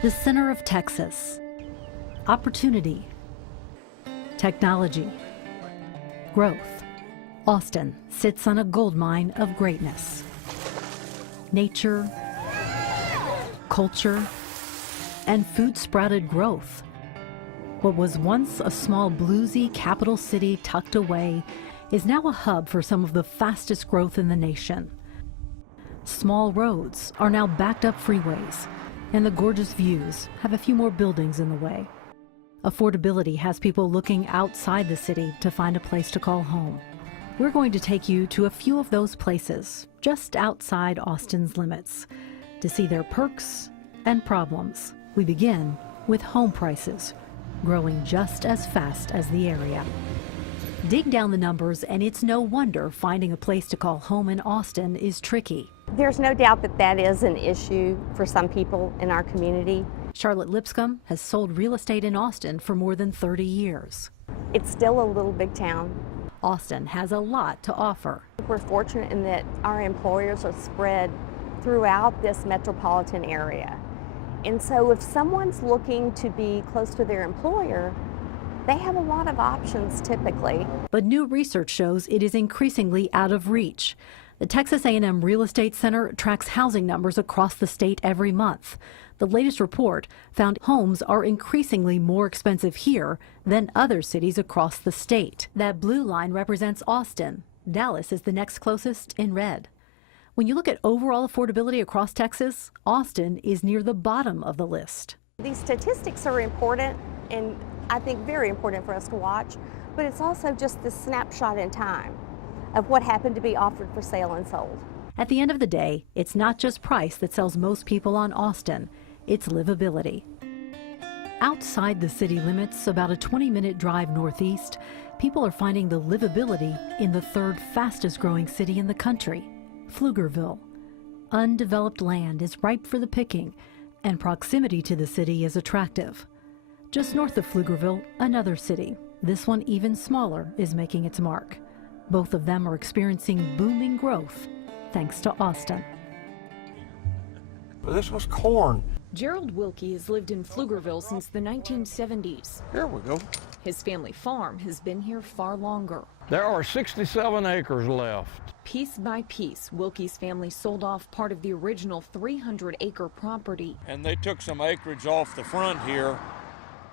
The center of Texas. Opportunity. Technology. Growth. Austin sits on a goldmine of greatness. Nature, culture, and food-sprouted growth. What was once a small bluesy capital city tucked away is now a hub for some of the fastest growth in the nation. Small roads are now backed up freeways, and the gorgeous views have a few more buildings in the way. Affordability has people looking outside the city to find a place to call home. We're going to take you to a few of those places just outside Austin's limits to see their perks and problems. We begin with home prices, growing just as fast as the area. Dig down the numbers, and it's no wonder finding a place to call home in Austin is tricky. There's no doubt that that is an issue for some people in our community. Charlotte Lipscomb has sold real estate in Austin for more than 30 years. It's still a little big town. Austin has a lot to offer. We're fortunate in that our employers are spread throughout this metropolitan area. And so if someone's looking to be close to their employer, they have a lot of options typically. But new research shows it is increasingly out of reach. The Texas A&M Real Estate Center tracks housing numbers across the state every month. The latest report found homes are increasingly more expensive here than other cities across the state. That blue line represents Austin. Dallas is the next closest in red. When you look at overall affordability across Texas, Austin is near the bottom of the list. These statistics are important and I think very important for us to watch, but it's also just the snapshot in time of what happened to be offered for sale and sold. At the end of the day, it's not just price that sells most people on Austin, it's livability. Outside the city limits, about a 20-minute drive northeast, people are finding the livability in the third fastest growing city in the country, Pflugerville. Undeveloped land is ripe for the picking, and proximity to the city is attractive. Just north of Pflugerville, another city, this one even smaller, is making its mark. Both of them are experiencing booming growth, thanks to Austin. But this was corn. Gerald Wilkie has lived in Pflugerville since the 1970s. Here we go. His family farm has been here far longer. There are 67 acres left. Piece by piece, Wilkie's family sold off part of the original 300-acre property. And they took some acreage off the front here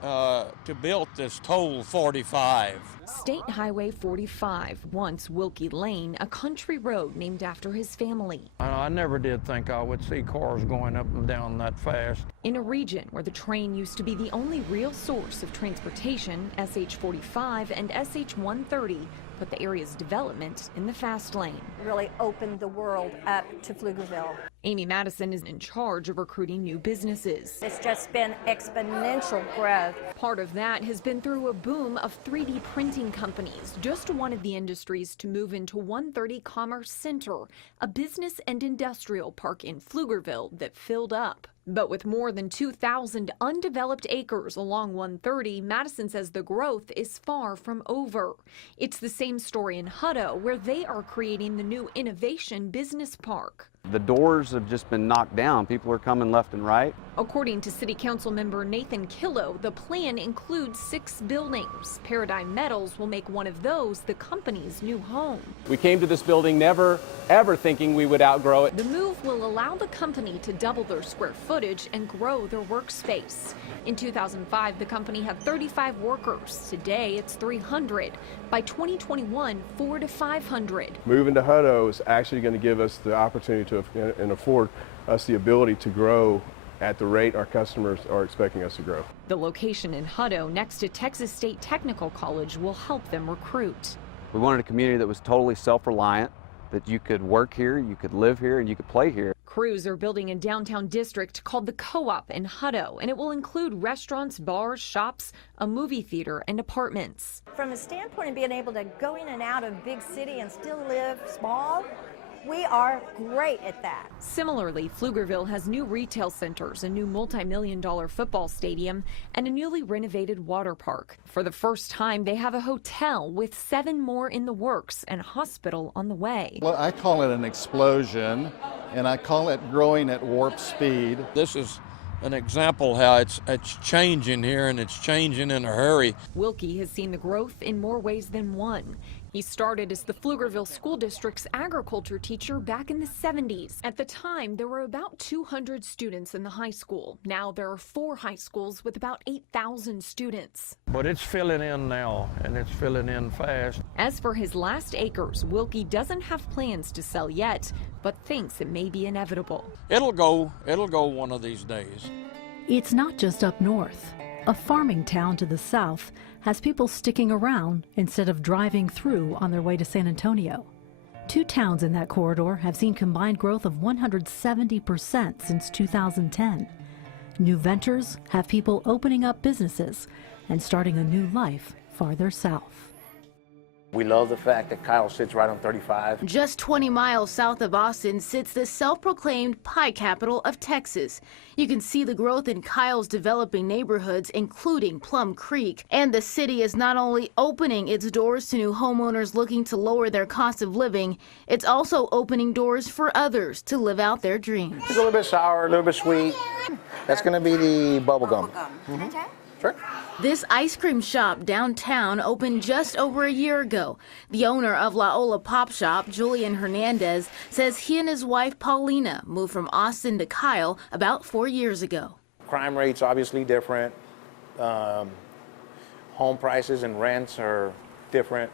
to build this toll 45. State Highway 45, once Wilkie Lane, a country road named after his family. I never did think I would see cars going up and down that fast. In a region where the train used to be the only real source of transportation, SH-45 and SH-130 put the area's development in the fast lane. Really opened the world up to Pflugerville. Amy Madison is in charge of recruiting new businesses. It's just been exponential growth. Part of that has been through a boom of 3D printing companies. Just one of the industries to move into 130 Commerce Center, a business and industrial park in Pflugerville that filled up. But with more than 2,000 undeveloped acres along 130, Madison says the growth is far from over. It's the same story in Hutto, where they are creating the new Innovation Business Park. The doors have just been knocked down. People are coming left and right. According to City Council member Nathan Killo, the plan includes 6 buildings. Paradigm Metals will make one of those the company's new home. We came to this building never, ever thinking we would outgrow it. The move will allow the company to double their square footage and grow their workspace. In 2005, the company had 35 workers. Today, it's 300. By 2021, 400 to 500. Moving to Hutto is actually going to give us the opportunity to and afford us the ability to grow at the rate our customers are expecting us to grow. The location in Hutto next to Texas State Technical College will help them recruit. We wanted a community that was totally self-reliant, that you could work here, you could live here, and you could play here. Crews are building a downtown district called the Co-op in Hutto, and it will include restaurants, bars, shops, a movie theater, and apartments. From a standpoint of being able to go in and out of big city and still live small, we are great at that. Similarly, Pflugerville has new retail centers, a new multi-million-dollar football stadium, and a newly renovated water park. For the first time, they have a hotel with 7 more in the works and a hospital on the way. Well, I call it an explosion, and I call it growing at warp speed. This is an example how it's changing here, and it's changing in a hurry. Wilkie has seen the growth in more ways than one. He started as the Pflugerville School District's agriculture teacher back in the 70s. At the time, there were about 200 students in the high school. Now there are 4 high schools with about 8,000 students. But it's filling in now, and it's filling in fast. As for his last acres, Wilkie doesn't have plans to sell yet, but thinks it may be inevitable. It'll go one of these days. It's not just up north. A farming town to the south has people sticking around instead of driving through on their way to San Antonio. 2 towns in that corridor have seen combined growth of 170% since 2010. New ventures have people opening up businesses and starting a new life farther south. We love the fact that Kyle sits right on 35. Just 20 miles south of Austin sits the self-proclaimed pie capital of Texas. You can see the growth in Kyle's developing neighborhoods, including Plum Creek. And the city is not only opening its doors to new homeowners looking to lower their cost of living, it's also opening doors for others to live out their dreams. It's a little bit sour, a little bit sweet. That's going to be the bubble gum. Sure. This ice cream shop downtown opened just over a year ago. The owner of La Ola Pop Shop, Julian Hernandez, says he and his wife Paulina moved from Austin to Kyle about 4 years ago. Crime rate's obviously different. Home prices and rents are different.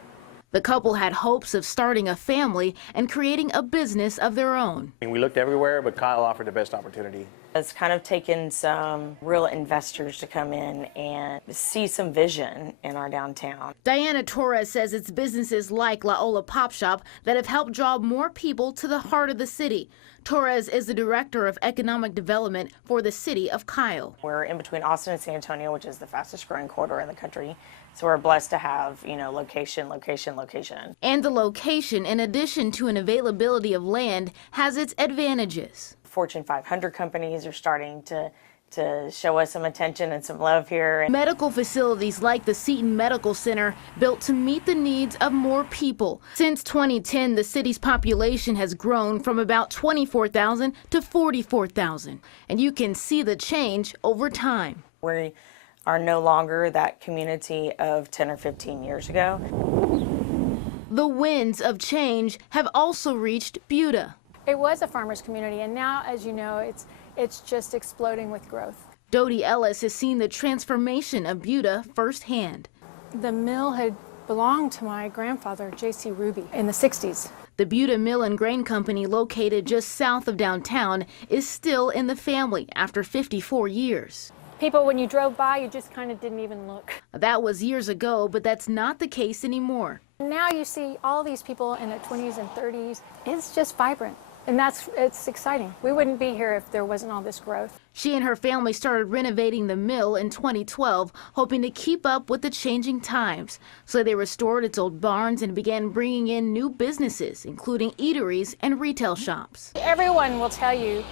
The couple had hopes of starting a family and creating a business of their own. We looked everywhere, but Kyle offered the best opportunity. It's kind of taken some real investors to come in and see some vision in our downtown. Diana Torres says it's businesses like La Ola Pop Shop that have helped draw more people to the heart of the city. Torres is the director of economic development for the city of Kyle. We're in between Austin and San Antonio, which is the fastest growing corridor in the country. So we're blessed to have, location. And the location, in addition to an availability of land, has its advantages. Fortune 500 companies are starting to show us some attention and some love here. Medical facilities like the Seton Medical Center built to meet the needs of more people. Since 2010, the city's population has grown from about 24,000 to 44,000. And you can see the change over time. We are no longer that community of 10 or 15 years ago. The winds of change have also reached Buda. It was a farmers community, and now, as you know, it's just exploding with growth. Dodie Ellis has seen the transformation of Buda firsthand. The mill had belonged to my grandfather, J.C. Ruby, in the 60s. The Buda Mill and Grain Company, located just south of downtown, is still in the family after 54 years. People, when you drove by, you just kind of didn't even look. That was years ago, but that's not the case anymore. Now you see all these people in their 20s and 30s. It's just vibrant. And it's exciting. We wouldn't be here if there wasn't all this growth. She and her family started renovating the mill in 2012, hoping to keep up with the changing times. So they restored its old barns and began bringing in new businesses, including eateries and retail shops. Everyone will tell you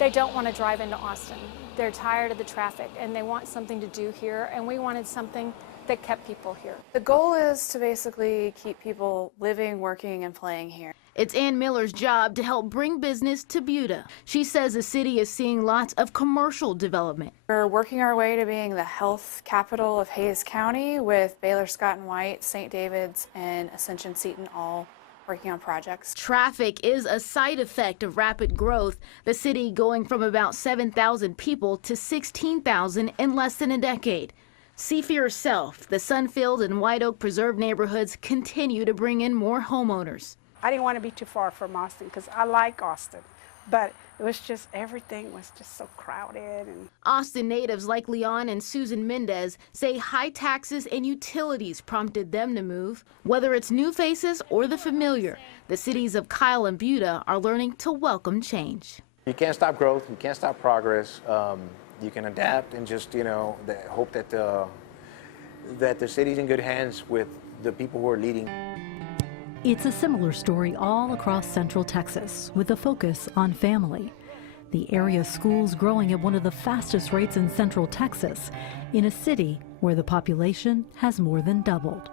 they don't want to drive into Austin. They're tired of the traffic and they want something to do here, and we wanted something that kept people here. The goal is to basically keep people living, working, and playing here. It's Ann Miller's job to help bring business to Buda. She says the city is seeing lots of commercial development. We're working our way to being the health capital of Hayes County, with Baylor Scott and White, St. David's, and Ascension Seton all working on projects. Traffic is a side effect of rapid growth, the city going from about 7,000 people to 16,000 in less than a decade. See for yourself, the Sunfield and White Oak Preserve neighborhoods continue to bring in more homeowners. I didn't want to be too far from Austin because I like Austin, but it was just, everything was just so crowded. And Austin natives like Leon and Susan Mendez say high taxes and utilities prompted them to move. Whether it's new faces or the familiar, the cities of Kyle and Buda are learning to welcome change. You can't stop growth, you can't stop progress. You can adapt and just, hope that the city's in good hands with the people who are leading. It's a similar story all across Central Texas, with a focus on family. The area schools growing at one of the fastest rates in Central Texas, in a city where the population has more than doubled.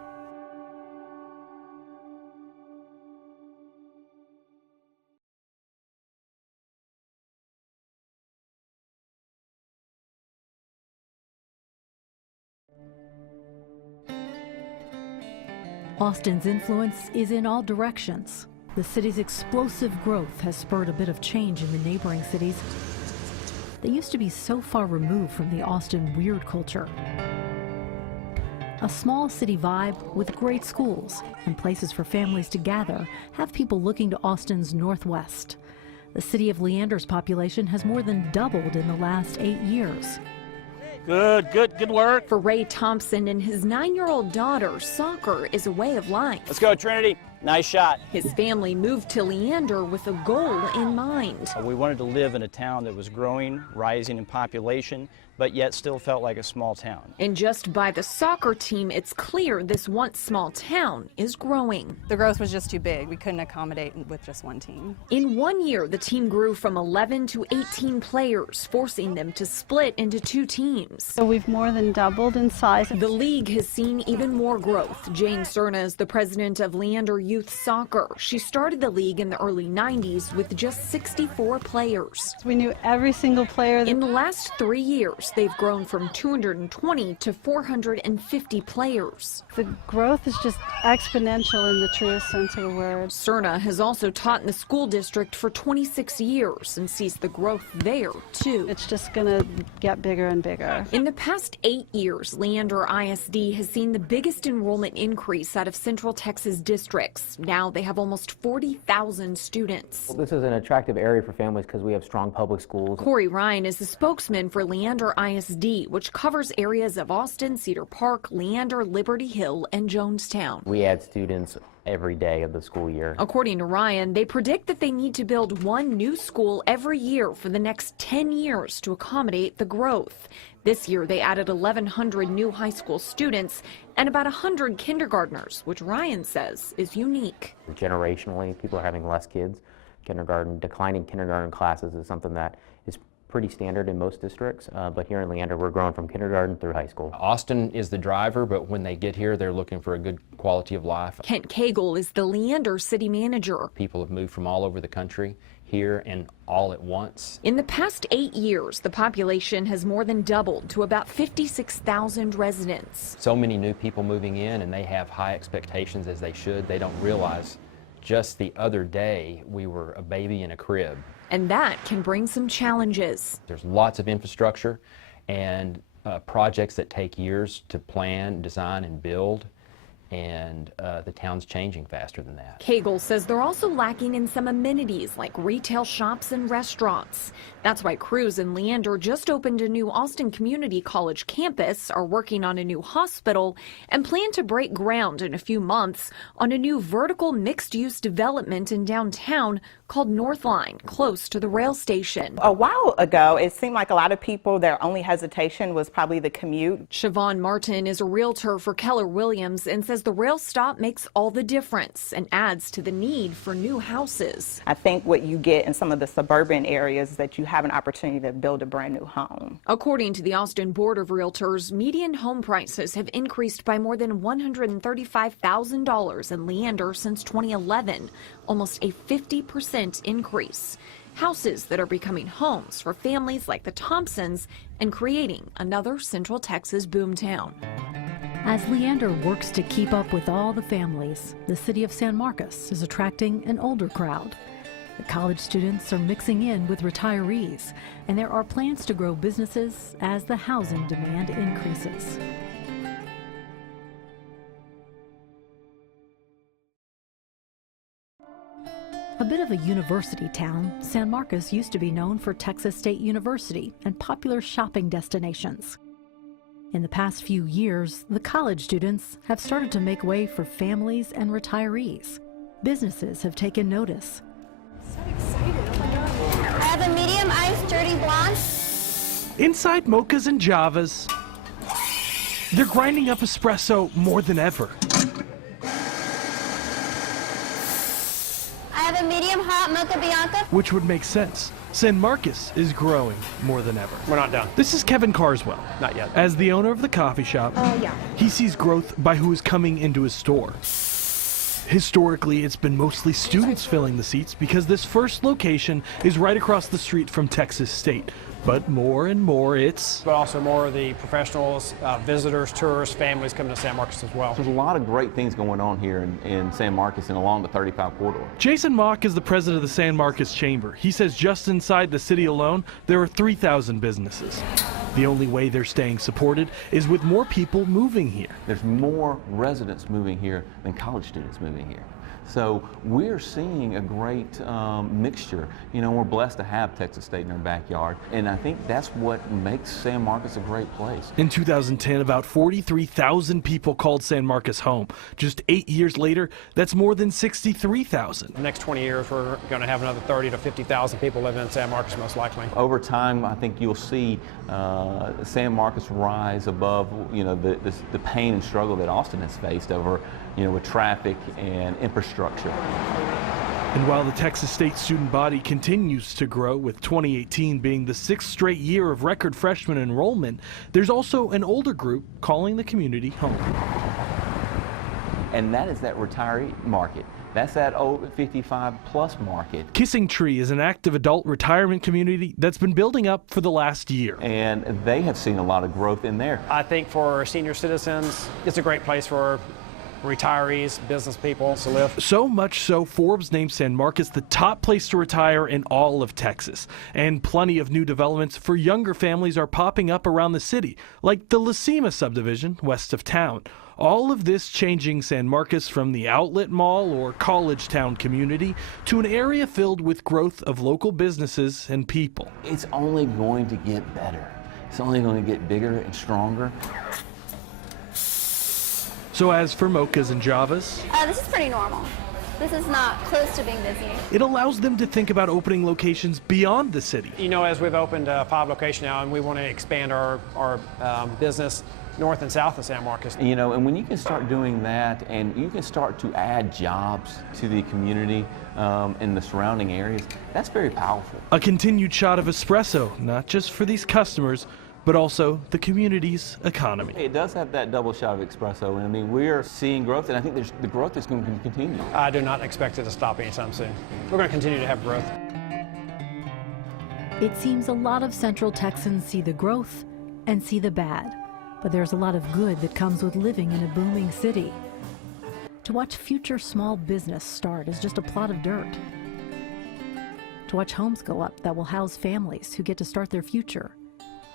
Austin's influence is in all directions. The city's explosive growth has spurred a bit of change in the neighboring cities that used to be so far removed from the Austin weird culture. A small city vibe with great schools and places for families to gather have people looking to Austin's northwest. The city of Leander's population has more than doubled in the last 8 years. Good work. For Ray Thompson and his 9-year-old daughter, soccer is a way of life. Let's go, Trinity. Nice shot. His family moved to Leander with a goal in mind. We wanted to live in a town that was growing, rising in population, but yet still felt like a small town. And just by the soccer team, it's clear this once small town is growing. The growth was just too big. We couldn't accommodate with just one team. In 1 year, the team grew from 11 to 18 players, forcing them to split into 2 teams. So we've more than doubled in size. The league has seen even more growth. Jane Cerna is the president of Leander Youth Soccer. She started the league in the early 90s with just 64 players. We knew every single player. In the last 3 years, they've grown from 220 to 450 players. The growth is just exponential in the truest sense of the word. Cerna has also taught in the school district for 26 years and sees the growth there, too. It's just going to get bigger and bigger. In the past 8 years, Leander ISD has seen the biggest enrollment increase out of Central Texas districts. Now they have almost 40,000 students. Well, this is an attractive area for families because we have strong public schools. Corey Ryan is the spokesman for Leander ISD, which covers areas of Austin, Cedar Park, Leander, Liberty Hill, and Jonestown. We add students every day of the school year. According to Ryan, they predict that they need to build 1 new school every year for the next 10 years to accommodate the growth. This year, they added 1,100 new high school students and about 100 kindergartners, which Ryan says is unique. Generationally, people are having less kids. Declining kindergarten classes is something that is pretty standard in most districts, but here in Leander, we're growing from kindergarten through high school. Austin is the driver, but when they get here, they're looking for a good quality of life. Kent Cagle is the Leander city manager. People have moved from all over the country here and all at once. In the past 8 years, the population has more than doubled to about 56,000 residents. So many new people moving in, and they have high expectations, as they should. They don't realize just the other day we were a baby in a crib. And that can bring some challenges. There's lots of infrastructure and projects that take years to plan, design, and build. And the town's changing faster than that. Cagle says they're also lacking in some amenities like retail shops and restaurants. That's why crews in Leander just opened a new Austin Community College campus, are working on a new hospital, and plan to break ground in a few months on a new vertical mixed-use development in downtown called Northline, close to the rail station. A while ago, it seemed like a lot of people, their only hesitation was probably the commute. Siobhan Martin is a realtor for Keller Williams and says the rail stop makes all the difference and adds to the need for new houses. I think what you get in some of the suburban areas is that you have an opportunity to build a brand new home. According to the Austin Board of Realtors, median home prices have increased by more than $135,000 in Leander since 2011, almost a 50% increase. Houses that are becoming homes for families like the Thompsons and creating another Central Texas boomtown. As Leander works to keep up with all the families, the city of San Marcos is attracting an older crowd. The college students are mixing in with retirees, and there are plans to grow businesses as the housing demand increases. A bit of a university town, San Marcos used to be known for Texas State University and popular shopping destinations. In the past few years, the college students have started to make way for families and retirees. Businesses have taken notice. So excited, oh my God. I have a medium iced dirty blonde. Inside mochas and javas, they're grinding up espresso more than ever. I have a medium hot mocha bianca. Which would make sense. San Marcos is growing more than ever. We're not done. This is Kevin Carswell. Not yet. As the owner of the coffee shop, Oh, yeah. he sees growth by who is coming into his store. Historically, it's been mostly students filling the seats because this first location is right across the street from Texas State. But more and more but also more of the professionals, visitors, tourists, families coming to San Marcos as well. There's a lot of great things going on here in San Marcos and along the 35 corridor. Jason Mock is the president of the San Marcos Chamber. He says just inside the city alone, there are 3,000 businesses. The only way they're staying supported is with more people moving here. There's more residents moving here than college students moving here. So we're seeing a great mixture. You know, we're blessed to have Texas State in our backyard, and I think that's what makes San Marcos a great place. In 2010, about 43,000 people called San Marcos home. Just 8 years later, that's more than 63,000. The next 20 years, we're going to have another 30 to 50,000 people living in San Marcos, most likely. Over time, I think you'll see San Marcos rise above, you know, the pain and struggle that Austin has faced over, you know, with traffic and infrastructure. And while the Texas State student body continues to grow, with 2018 being the 6th straight year of record freshman enrollment, there's also an older group calling the community home. And that is that retiree market. That's that old 55-plus market. Kissing Tree is an active adult retirement community that's been building up for the last year. And they have seen a lot of growth in there. I think for senior citizens, it's a great place for retirees, business people to live. So much so, Forbes named San Marcos the top place to retire in all of Texas. And plenty of new developments for younger families are popping up around the city, like the La Cima subdivision west of town. All of this changing San Marcos from the outlet mall or college town community to an area filled with growth of local businesses and people. It's only going to get better. It's only going to get bigger and stronger. So as for mochas and javas, this is pretty normal. This is not close to being busy. it allows them to think about opening locations beyond the city. You know, as we've opened 5 locations now, and we want to expand our business north and south of San Marcos. You know, and when you can start doing that and you can start to add jobs to the community in the surrounding areas, that's very powerful. A continued shot of espresso, not just for these customers, but also the community's economy. It does have that double shot of espresso, and I mean, we're seeing growth, and I think the growth is going to continue. I do not expect it to stop anytime soon. We're going to continue to have growth. It seems a lot of Central Texans see the growth and see the bad, but there's a lot of good that comes with living in a booming city. To watch future small business start is just a plot of dirt. To watch homes go up that will house families who get to start their future.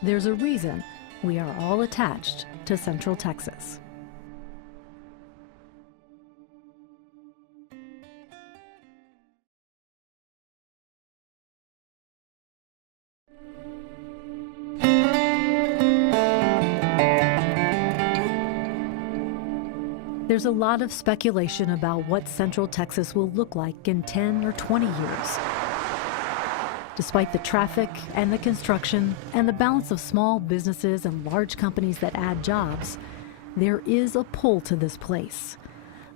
There's a reason we are all attached to Central Texas. There's a lot of speculation about what Central Texas will look like in 10 or 20 years. Despite the traffic and the construction and the balance of small businesses and large companies that add jobs, there is a pull to this place.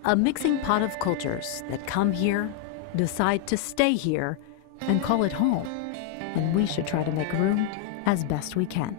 A mixing pot of cultures that come here, decide to stay here, and call it home. And we should try to make room as best we can.